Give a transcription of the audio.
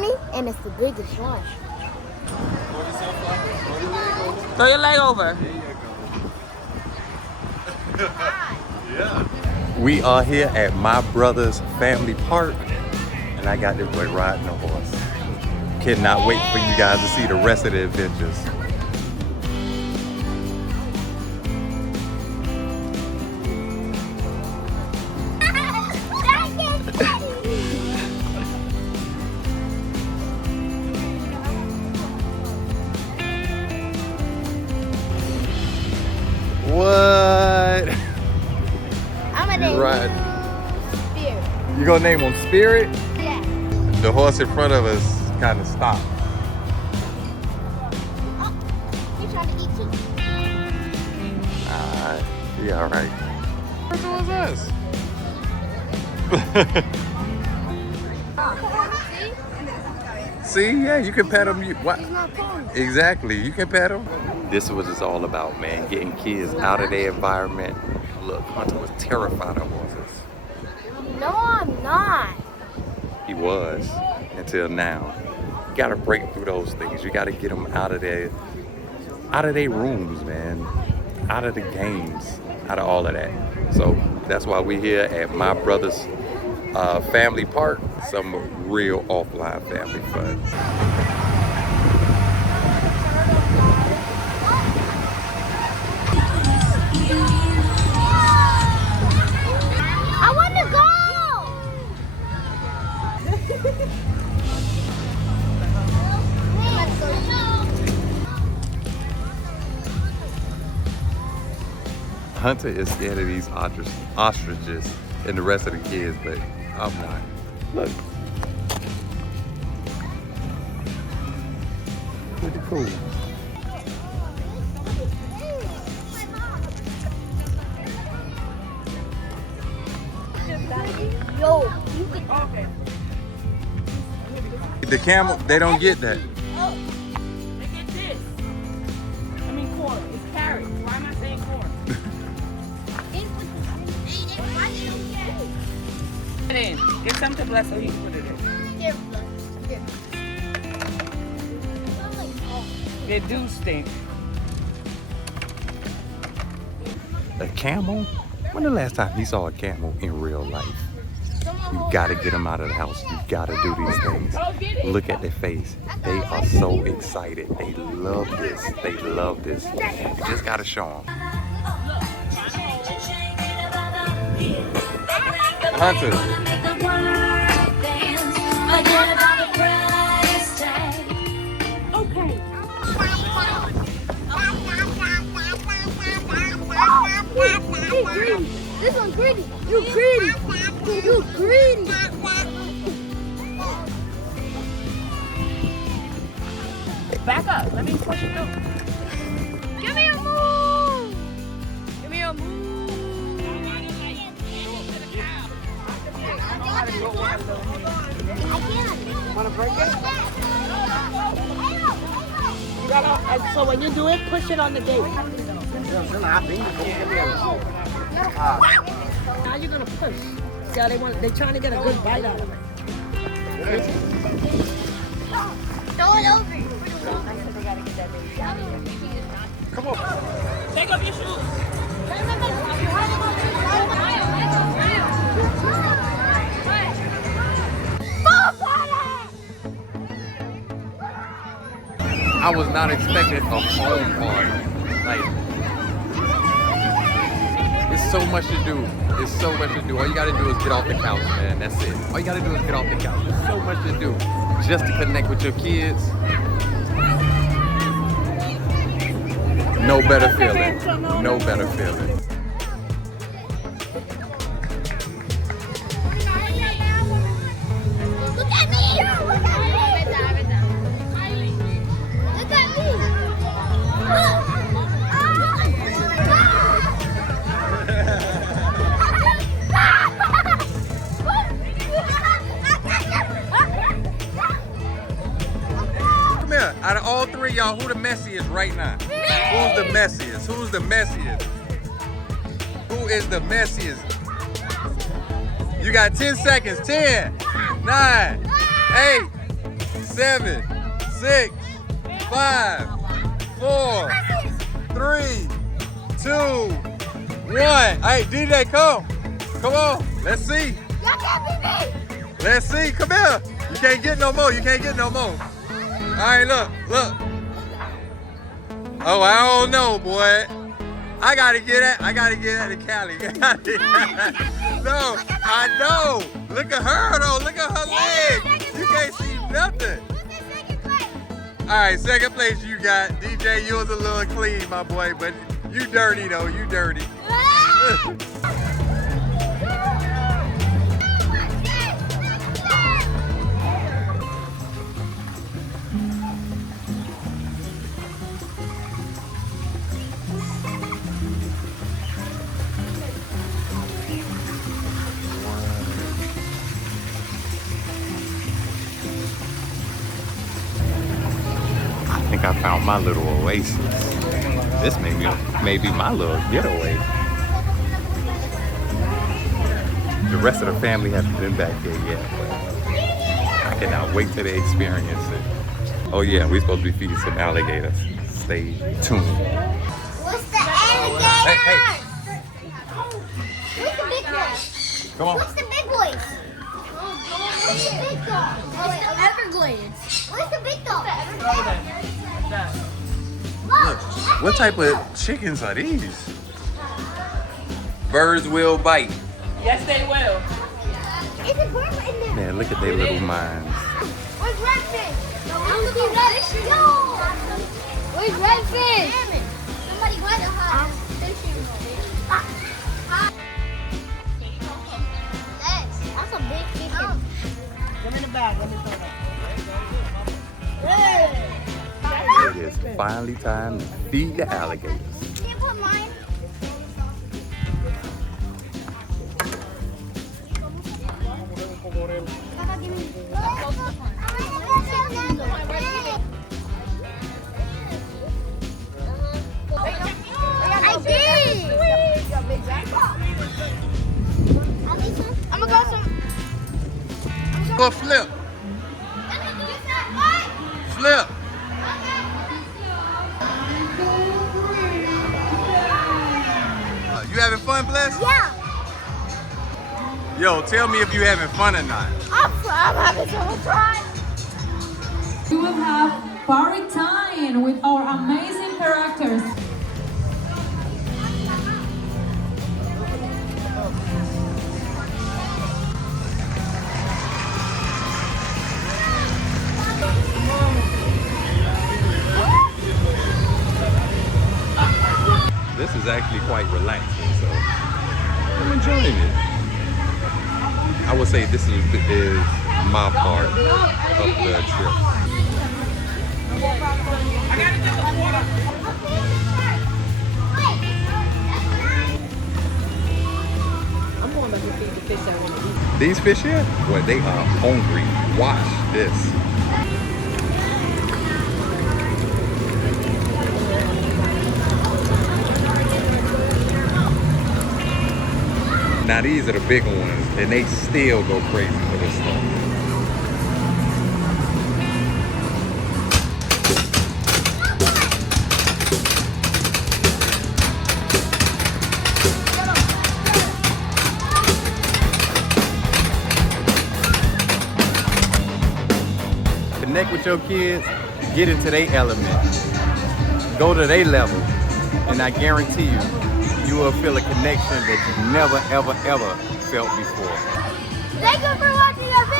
pony, and it's the biggest one. Throw your leg over. Yeah. We are here at my brother's family park, and I got this boy riding a horse. Cannot wait for you guys to see the rest of the adventures. What? I'm gonna name Right. Spirit. You gonna name him Spirit? Yeah. The horse in front of us kind of stopped. Oh, he's trying to eat too. Alright, he alright. What was us? See, yeah, you can pet him. What? Exactly, you can pet him. This is what it's all about, man. Getting kids out of their environment. Look, Hunter was terrified of horses. No, I'm not. He was until now. You gotta break through those things. You gotta get them out of their rooms, man. Out of the games, out of all of that. So that's why we're here at my brother's family park. Some real offline family fun. I want to go. Hunter is scared of these ostriches and the rest of the kids, but I'm not. Look. Pretty cool. Yo, you could. Okay. The camel, they don't get that. They get this. I mean corn. It's carrots. Why am I saying corn? Put it in. Get some to bless so he can put it in. They do stink. A camel? When the last time you saw a camel in real life? You gotta get them out of the house. You gotta do these things. Look at their face. They are so excited. They love this. They love this. You just gotta show them. Hunter. This one's greedy. You greedy. You greedy. Back up. Let me push it through. Give me a move. Give me a move. I can't. Want to break it? You gotta, and so when you do it, push it on the gate. Now you're gonna push. See how they're trying to get a good bite out of it. Throw it over. Come on. Take off your shoes. I was not expecting a home party. Like, it's so much to do. It's so much to do. All you gotta do is get off the couch, man. That's it. All you gotta do is get off the couch. There's so much to do. Just to connect with your kids. No better feeling. No better feeling. Look at me. Look at me. Look at me. Come here. Out of all three of y'all, who the messiest right now? Who's the messiest? Who's the messiest? Who is the messiest? You got 10 seconds. 10, 9, 8, 7, 6, 5, 4, 3, 2, 1. Hey, DJ, come. Come on. Let's see. Y'all can't beat me. Let's see. Come here. You can't get no more. You can't get no more. All right, look. Look. Oh, I don't know, boy. I gotta get at the Kylie. No, I know. Look at her though. Look at her leg. You can't see nothing. All right, second place you got. DJ, you was a little clean, my boy, but you dirty though. You dirty. I think I found my little oasis. This may be my little getaway. The rest of the family hasn't been back there yet, but I cannot wait till they experience it. Oh yeah, we're supposed to be feeding some alligators. Stay tuned. What's the alligator? Hey. What's the big boy? Come on. What's the big boys? What's the big dog? What's the Everglades? What's the big dog? Look, what type of chickens are these? Birds will bite. Yes, they will. Is it bird in there? Man, look at their little minds. Where's redfish? Redfish. Yo! Where's redfish? Somebody went to her fishing rod. That's a big fish. Come in the bag. Let me throw that. It is finally time to feed the alligators. Can you put mine? I did! I'm gonna go some. Go flip. Flip. You having fun, Bless? Yeah. Yo, tell me if you having fun or not. I'm having so much fun. We will have party time with our amazing characters. This is actually quite relaxing, so I'm enjoying it. I would say this is my part of the trip. I'm going to feed the fish I want to eat. These fish here, boy, they are hungry. Watch this. Now these are the big ones, and they still go crazy for this stuff. Connect with your kids, get into their element, go to their level, and I guarantee you, you will feel a connection that you've never, ever, ever felt before. Thank you for watching our video.